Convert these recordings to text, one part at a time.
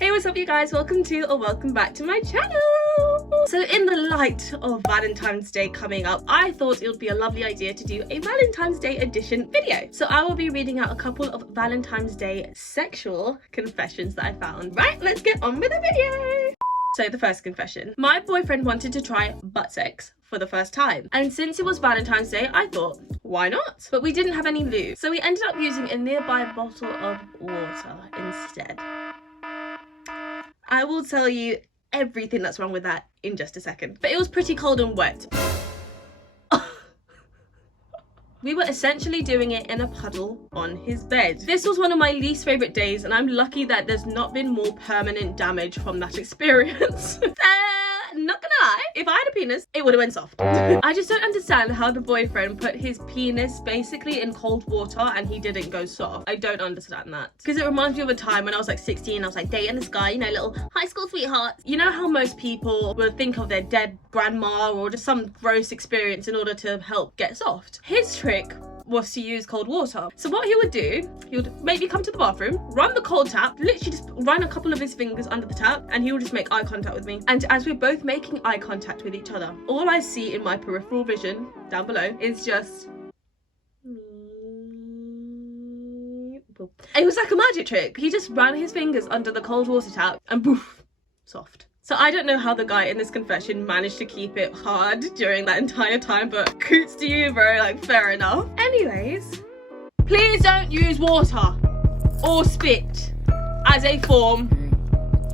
Hey, what's up you guys? Welcome to or welcome back to my channel. So in the light of Valentine's Day coming up, I thought it would be a lovely idea to do a Valentine's Day edition video. So I will be reading out a couple of Valentine's Day sexual confessions that I found. Right, let's get on with the video. So the first confession. My boyfriend wanted to try butt sex for the first time. And since it was Valentine's Day, I thought, why not? But we didn't have any lube. So we ended up using a nearby bottle of water instead. I will tell you everything that's wrong with that in just a second. But it was pretty cold and wet. We were essentially doing it in a puddle on his bed. This was one of my least favourite days, and I'm lucky that there's not been more permanent damage from that experience. Not gonna lie, if I had a penis, it would have went soft. I just don't understand how the boyfriend put his penis basically in cold water and he didn't go soft. I don't understand that. Because it reminds me of a time when I was like 16, I was like dating this guy, you know, little high school sweetheart. You know how most people would think of their dead grandma or just some gross experience in order to help get soft? His trick was to use cold water. So what he would do, he would maybe come to the bathroom, run the cold tap, literally just run a couple of his fingers under the tap, and he would just make eye contact with me. And as we're both making eye contact with each other, all I see in my peripheral vision down below is just it was like a magic trick. He just ran his fingers under the cold water tap and poof, soft. So I don't know how the guy in this confession managed to keep it hard during that entire time, but coots to you, bro, like fair enough. Anyways, please don't use water or spit as a form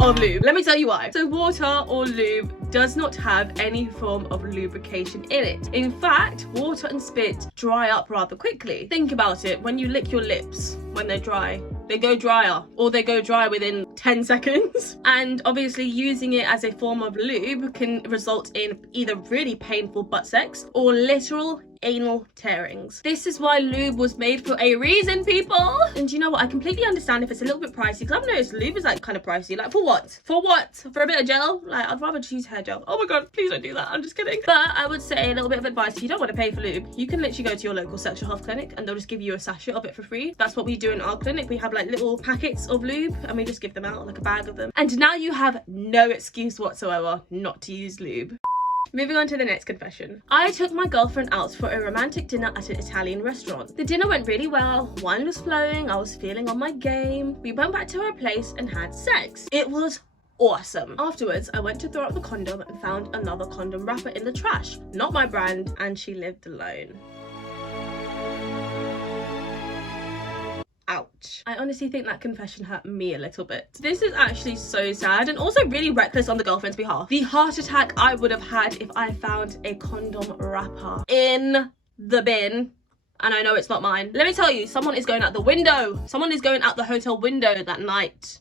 of lube. Let me tell you why. So water or lube does not have any form of lubrication in it. In fact, water and spit dry up rather quickly. Think about it, when you lick your lips, when they're dry, they go drier, or they go dry within 10 seconds. And obviously using it as a form of lube can result in either really painful butt sex or literal anal tearings. This is why lube was made for a reason, people. And you know what, I completely understand if it's a little bit pricey, because I've noticed lube is like kind of pricey. Like for what? For what? For a bit of gel? Like I'd rather choose hair gel. Oh my god, please don't do that, I'm just kidding. But I would say a little bit of advice: if you don't want to pay for lube, you can literally go to your local sexual health clinic and they'll just give you a sachet of it for free. That's what we do in our clinic. We have like little packets of lube and we just give them out, like a bag of them. And now you have no excuse whatsoever not to use lube. Moving on to the next confession. I took my girlfriend out for a romantic dinner at an Italian restaurant. The dinner went really well, wine was flowing, I was feeling on my game. We went back to her place and had sex. It was awesome. Afterwards, I went to throw out the condom and found another condom wrapper in the trash. Not my brand, and she lived alone. Ouch. I honestly think that confession hurt me a little bit. This is actually so sad and also really reckless on the girlfriend's behalf. The heart attack I would have had if I found a condom wrapper in the bin. And I know it's not mine. Let me tell you, someone is going out the window. Someone is going out the hotel window that night.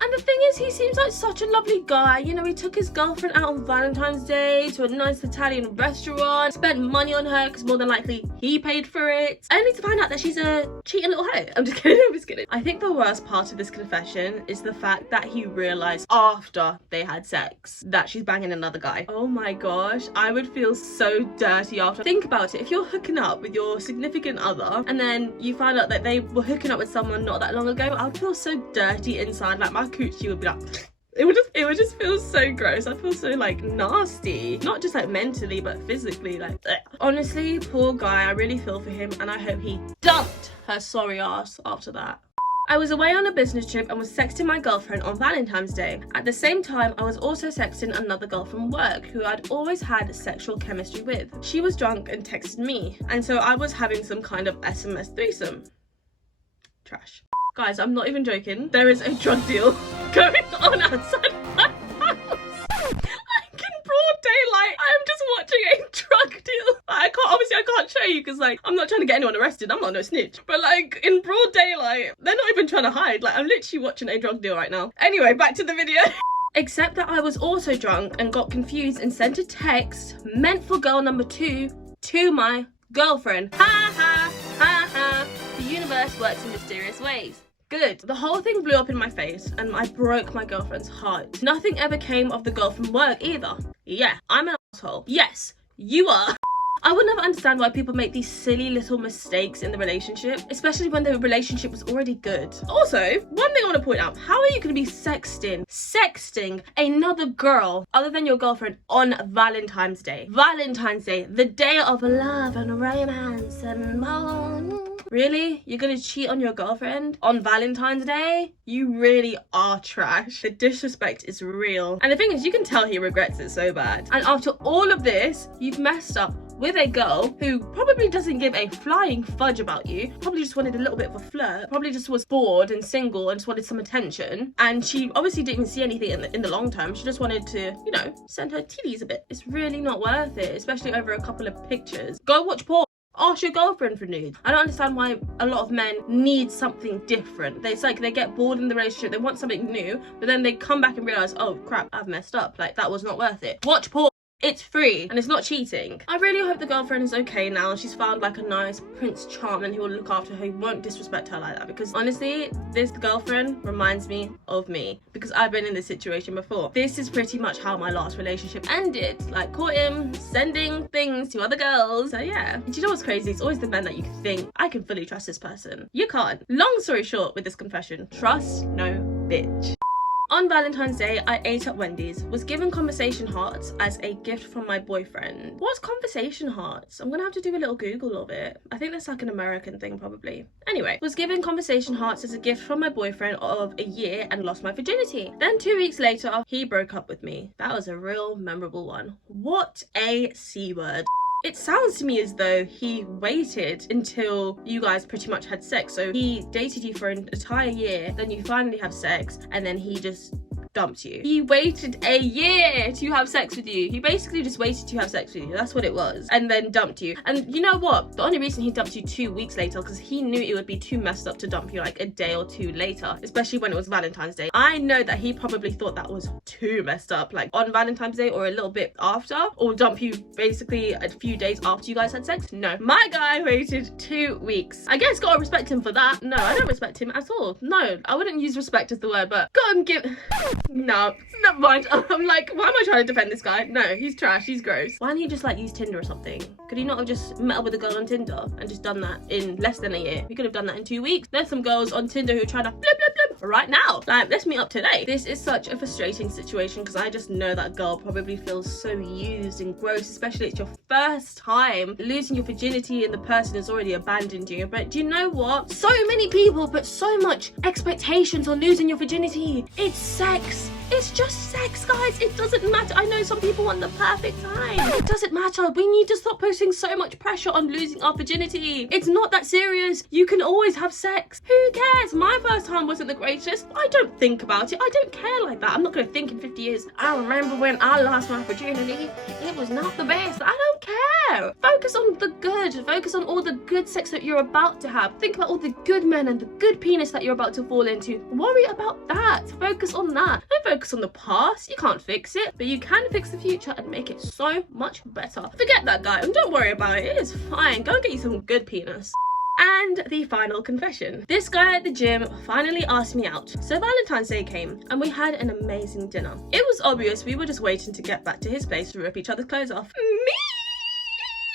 And the thing is, he seems like such a lovely guy. You know, he took his girlfriend out on Valentine's Day to a nice Italian restaurant, spent money on her because more than likely he paid for it. Only to find out that she's a cheating little hoe. I'm just kidding, I'm just kidding. I think the worst part of this confession is the fact that he realised after they had sex that she's banging another guy. Oh my gosh, I would feel so dirty after. Think about it, if you're hooking up with your significant other and then you find out that they were hooking up with someone not that long ago, I would feel so dirty inside. Like my coochie would be like, it would just feel so gross. I'd feel so like nasty, not just like mentally but physically, like ugh. Honestly, poor guy, I really feel for him and I hope he dumped her sorry ass after that. I was away on a business trip and was sexting my girlfriend on Valentine's Day. At the same time, I was also sexting another girl from work who I'd always had sexual chemistry with. She was drunk and texted me, and so I was having some kind of SMS threesome. Trash. Guys, I'm not even joking. There is a drug deal going on outside my house. Like in broad daylight, I'm just watching a drug deal. Obviously I can't show you because like, I'm not trying to get anyone arrested. I'm not no snitch. But like in broad daylight, they're not even trying to hide. Like I'm literally watching a drug deal right now. Anyway, back to the video. Except that I was also drunk and got confused and sent a text meant for girl number 2 to my girlfriend. Ha ha, ha ha. The universe works in mysterious ways. Good. The whole thing blew up in my face and I broke my girlfriend's heart. Nothing ever came of the girl from work either. Yeah, I'm an asshole. Yes, you are. I would never understand why people make these silly little mistakes in the relationship, especially when the relationship was already good. Also, one thing I want to point out, how are you going to be sexting another girl other than your girlfriend on Valentine's Day? Valentine's Day, the day of love and romance and more. Really? You're gonna cheat on your girlfriend on Valentine's Day? You really are trash. The disrespect is real. And the thing is, you can tell he regrets it so bad. And after all of this, you've messed up with a girl who probably doesn't give a flying fudge about you, probably just wanted a little bit of a flirt, probably just was bored and single and just wanted some attention. And she obviously didn't even see anything in the long term. She just wanted to, you know, send her titties a bit. It's really not worth it, especially over a couple of pictures. Go watch porn. Ask your girlfriend for nudes. I don't understand why a lot of men need something different. It's like they get bored in the relationship, they want something new, but then they come back and realize, oh crap, I've messed up. Like, that was not worth it. Watch porn. It's free and it's not cheating. I really hope the girlfriend is okay now. She's found like a nice Prince Charming who will look after her, who won't disrespect her like that, because honestly, this girlfriend reminds me of me, because I've been in this situation before. This is pretty much how my last relationship ended. Like, caught him sending things to other girls. So yeah. And you know what's crazy? It's always the men that you think, I can fully trust this person. You can't. Long story short with this confession, trust no bitch. On Valentine's Day, I ate at Wendy's, was given conversation hearts as a gift from my boyfriend. What's conversation hearts? I'm gonna have to do a little Google of it. I think that's like an American thing probably. Anyway, was given conversation hearts as a gift from my boyfriend of a year and lost my virginity. Then 2 weeks later, he broke up with me. That was a real memorable one. What a C word. It sounds to me as though he waited until you guys pretty much had sex. So he dated you for an entire year, then you finally have sex, and then he just dumped you. He waited a year to have sex with you. He basically just waited to have sex with you. That's what it was. And then dumped you. And you know what? The only reason he dumped you 2 weeks later, because he knew it would be too messed up to dump you like a day or two later, especially when it was Valentine's Day. I know that he probably thought that was too messed up, like on Valentine's Day or a little bit after, or dump you basically a few days after you guys had sex. No, my guy waited 2 weeks. I guess gotta respect him for that. No, I don't respect him at all. No, I wouldn't use respect as the word, but go and give... No, never mind. I'm like, why am I trying to defend this guy? No, he's trash, he's gross. Why didn't he just like use Tinder or something? Could he not have just met up with a girl on Tinder and just done that in less than a year? He could have done that in 2 weeks. There's some girls on Tinder who are trying to blip, blip, blip right now. Like, let's meet up today. This is such a frustrating situation, because I just know that girl probably feels so used and gross, especially it's your first time losing your virginity and the person has already abandoned you. But do you know what? So many people put so much expectations on losing your virginity. It's sex. It's just sex, guys. It doesn't matter. I know some people want the perfect time. It doesn't matter. We need to stop putting so much pressure on losing our virginity. It's not that serious. You can always have sex. Who cares? My first time wasn't the greatest. I don't think about it. I don't care like that. I'm not going to think in 50 years, I remember when I lost my virginity. It was not the best. I don't care. Focus on the good. Focus on all the good sex that you're about to have. Think about all the good men and the good penis that you're about to fall into. Worry about that. Focus on that. Don't focus on the past. You can't fix it, but you can fix the future and make it so much better. Forget that guy and don't worry about it. It is fine. Go and get you some good penis. And the final confession. This guy at the gym finally asked me out. So Valentine's Day came and we had an amazing dinner. It was obvious we were just waiting to get back to his place to rip each other's clothes off.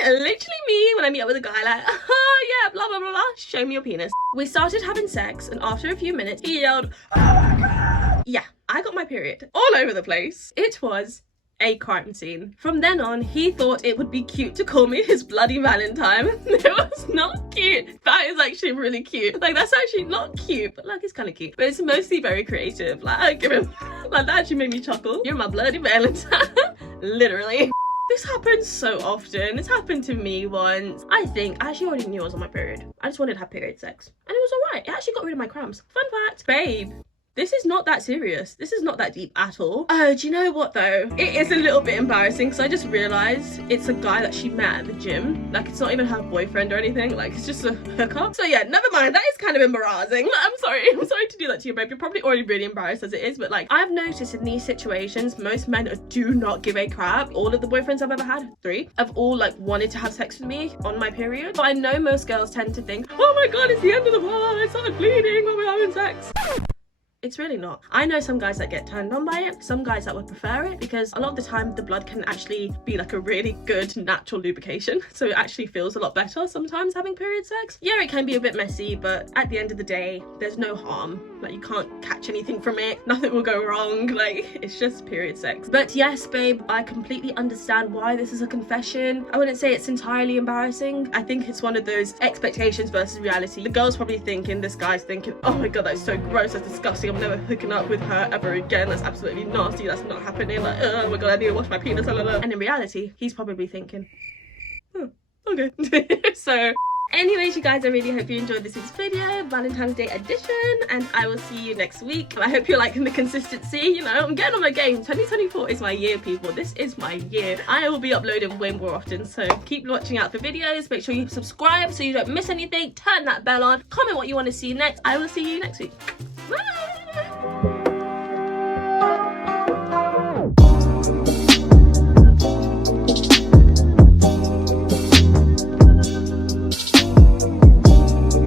Literally me when I meet up with a guy, like, oh yeah, blah blah blah blah, show me your penis. We started having sex and after a few minutes he yelled, oh my god. Yeah, I got my period all over the place. It was a crime scene. From then on, he thought it would be cute to call me his bloody Valentine. It was not cute. That is actually really cute. Like, that's actually not cute, but like, it's kind of cute. But it's mostly very creative. Like, I give him, like, that actually made me chuckle. You're my bloody Valentine. Literally. This happens so often. It's happened to me once. I actually already knew I was on my period. I just wanted to have period sex. And it was alright. It actually got rid of my cramps. Fun fact, babe. This is not that serious. This is not that deep at all. Oh, do you know what though? It is a little bit embarrassing because I just realized it's a guy that she met at the gym. Like, it's not even her boyfriend or anything. Like, it's just a hookup. So yeah, never mind. That is kind of embarrassing. I'm sorry. I'm sorry to do that to you, babe. You're probably already really embarrassed as it is. But like, I've noticed in these situations, most men do not give a crap. All of the boyfriends I've ever had, 3, have all like wanted to have sex with me on my period. But I know most girls tend to think, oh my God, it's the end of the world. I started bleeding when we're having sex. It's really not. I know some guys that get turned on by it, some guys that would prefer it, because a lot of the time the blood can actually be like a really good natural lubrication, so it actually feels a lot better sometimes having period sex. Yeah, it can be a bit messy, but at the end of the day there's no harm. Like, you can't catch anything from it, nothing will go wrong, like, it's just period sex. But yes, babe, I completely understand why this is a confession. I wouldn't say it's entirely embarrassing. I think it's one of those expectations versus reality. The girl's probably thinking, this guy's thinking, oh my god, that's so gross, that's disgusting, I'm never hooking up with her ever again, that's absolutely nasty, that's not happening, like, oh my god, I need to wash my penis, blah, blah, blah. And in reality, he's probably thinking, oh, okay. So anyways, you guys, I really hope you enjoyed this week's video, Valentine's Day edition, and I will see you next week. I hope you're liking the consistency. You know, I'm getting on my game. 2024 is my year, people. This is my year. I will be uploading way more often, so keep watching out for videos. Make sure you subscribe so you don't miss anything. Turn that bell on. Comment what you want to see next. I will see you next week. Bye!